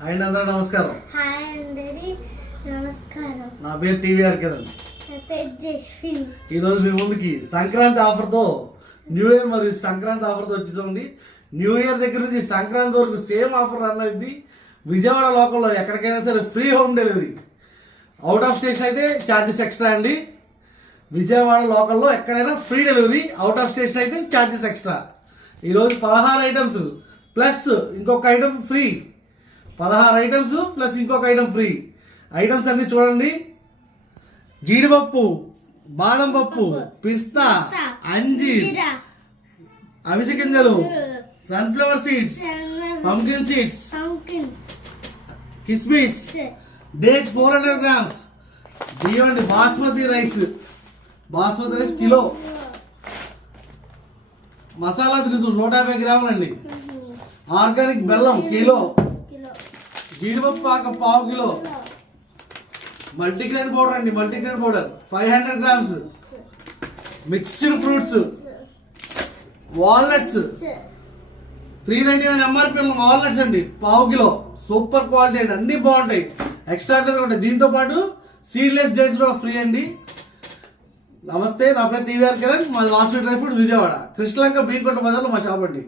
Hi అందరూ నమస్కారం. Hi అందరి నమస్కారం. నా పేరు టీవీఆర్ కిరణ్. నా పేరు జస్విన్. ఈరోజు మీ ముందుకి సంక్రాంతి ఆఫర్తో న్యూ ఇయర్ మరియు సంక్రాంతి ఆఫర్తో వచ్చేసామండి. న్యూ ఇయర్ దగ్గర నుంచి సంక్రాంతి వరకు సేమ్ ఆఫర్ రన్ అయింది. విజయవాడ లోకల్లో ఎక్కడికైనా సరే free home delivery. Out of station అయితే ఛార్జెస్ ఎక్స్ట్రా అండి. విజయవాడ లోకల్లో ఎక్కడైనా free delivery, out of station అయితే ఛార్జెస్ ఎక్స్ట్రా. ఈరోజు 16 ఐటమ్స్ ప్లస్ ఇంకొక ఐటమ్ ఫ్రీ. 16 ఐటమ్స్ ప్లస్ ఇంకొక ఐటమ్ ఫ్రీ. ఐటమ్స్ అన్ని చూడండి: జీడిపప్పు, బాదం పప్పు, పిస్తా, అంజీర్, అవిసె గింజలు, సన్ఫ్లవర్ సీడ్స్, పంకిన్ సీడ్స్, కిస్మిస్, డేట్స్ 400 గ్రామ్స్, బియ్యం అండి, బాస్మతి రైస్ కిలో, మసాలా దినుసులు 150 గ్రాములు అండి, ఆర్గానిక్ బెల్లం కిలో, జీడిపప్పు పాకం 1/2 కిలో, మల్టీగ్రెయిన్ పౌడర్ అండి, 500 grams, mixed fruits, walnuts 399 MRP walnuts అండి 1/2 కిలో. సూపర్ క్వాలిటీ అండి, అన్ని బాగుంటాయి, ఎక్స్ట్రాడనరీ ఉంటాయి. దీంతో పాటు సీడ్లెస్ డేట్స్ కూడా ఫ్రీ అండి. నమస్తే, నా పేరు టీవీఆర్ కిరణ్, మాది వాసవి డ్రై ఫ్రూట్స్, విజయవాడ, కృష్ణలంక బీంకోట బజార్లో మా షాప్ అండి.